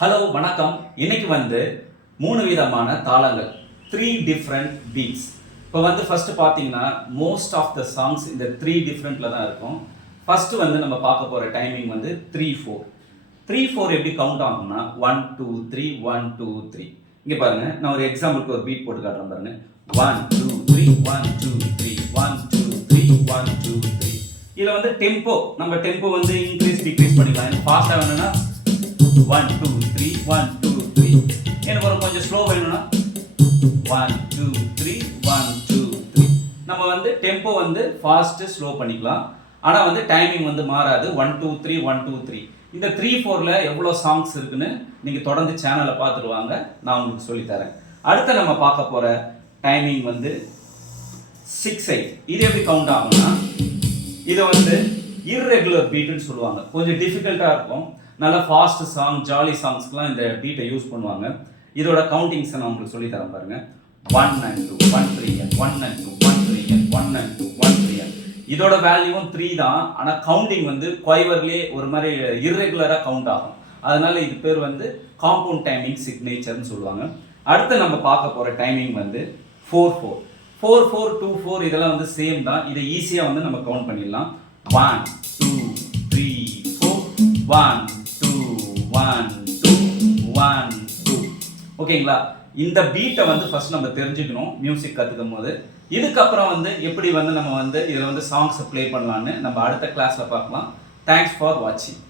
Hello வணக்கம். இன்னைக்கு வந்து 3 விதமான தாளங்கள், 3 டிஃப்ரெண்ட் பீட்ஸ். இப்போ வந்து ஃபர்ஸ்ட் பார்த்தீங்கன்னா மோஸ்ட் ஆஃப் த சாங்ஸ் இந்த 3 டிஃப்ரெண்ட்ல தான் இருக்கும். ஃபர்ஸ்ட் வந்து நம்ம பார்க்க போற டைமிங் வந்து 3/4. 3/4 எப்படி கவுண்ட் ஆகும்னா 1 2 3 1 2 3. இங்க பாருங்க, நான் ஒரு எக்ஸாம்பிளுக்கு ஒரு பீட் போட்டு காட்டுறேன் பாருங்க. 1 2 3 1 2 3 1 2 3 1 2 3. இதுல வந்து டெம்போ, நம்ம டெம்போ வந்து இன்க்ரீஸ் டிக்ரீஸ் பண்ணிக்கலாம். ஃபாஸ்டா வேணும்னா 1 2 3 1 2 3. எனக்கு ஒரு கொஞ்சம் ஸ்லோ வேணும்னா 1 2 3 1 2 3. நம்ம வந்து டெம்போ வந்து ஃபாஸ்ட் ஸ்லோ பண்ணிக்கலாம். ஆனா வந்து டைமிங் வந்து மாறாது. 1 2 3 1 2 3. இந்த 3/4ல எவ்வளவு சாங்ஸ் இருக்குன்னு நீங்க தொடர்ந்து சேனலை பார்த்துட்டு வாங்க, நான் உங்களுக்கு சொல்லி தரேன். அடுத்து நம்ம பார்க்க போற டைமிங் வந்து 6/8. இது எப்படி கவுண்ட் ஆகும்னா, இதை வந்து irregular பீட்னு சொல்லுவாங்க. கொஞ்சம் டிஃபிகல்ட்டா இருக்கும். நல்ல ஃபாஸ்ட் சாங், ஜாலி சாங்ஸ்க்குலாம் இந்த பீட்டை யூஸ் பண்ணுவாங்க. இதோட கவுண்டிங்ஸ் நான் உங்களுக்கு சொல்லி தரேன் பாருங்க. 1 and 2 1 3 and 1 and 2 1 3 and 1 and 2 1 3 and. இதோட வேல்யூவும் 3 தான். ஆனா கவுண்டிங் வந்து குவைவர்லயே ஒரு மாதிரி irregular-ஆ கவுண்ட் ஆகும். அதனால இது பேர் வந்து காம்பவுண்ட் டைமிங் சிக்னேச்சர்னு சொல்லுவாங்க. அடுத்து நம்ம பார்க்க போற டைமிங் வந்து 4/4. 4/4 2/4 இதெல்லாம் வந்து சேம் தான். இதை ஈஸியா வந்து நம்ம கவுண்ட் பண்ணிடலாம். 1 2 3 4 1 2 1 2 1 2. ஓகேங்களா? இந்த பீட்டை வந்து ஃபர்ஸ்ட் நம்ம தெரிஞ்சுக்கணும் மியூசிக் கத்துக்கும் போது. இதுக்கப்புறம் வந்து எப்படி வந்து நம்ம வந்து இதுல வந்து சாங்ஸ் ப்ளே பண்ணலாம்னு நம்ம அடுத்த கிளாஸ்ல பார்க்கலாம். தேங்க்ஸ் ஃபார் வாட்சிங்.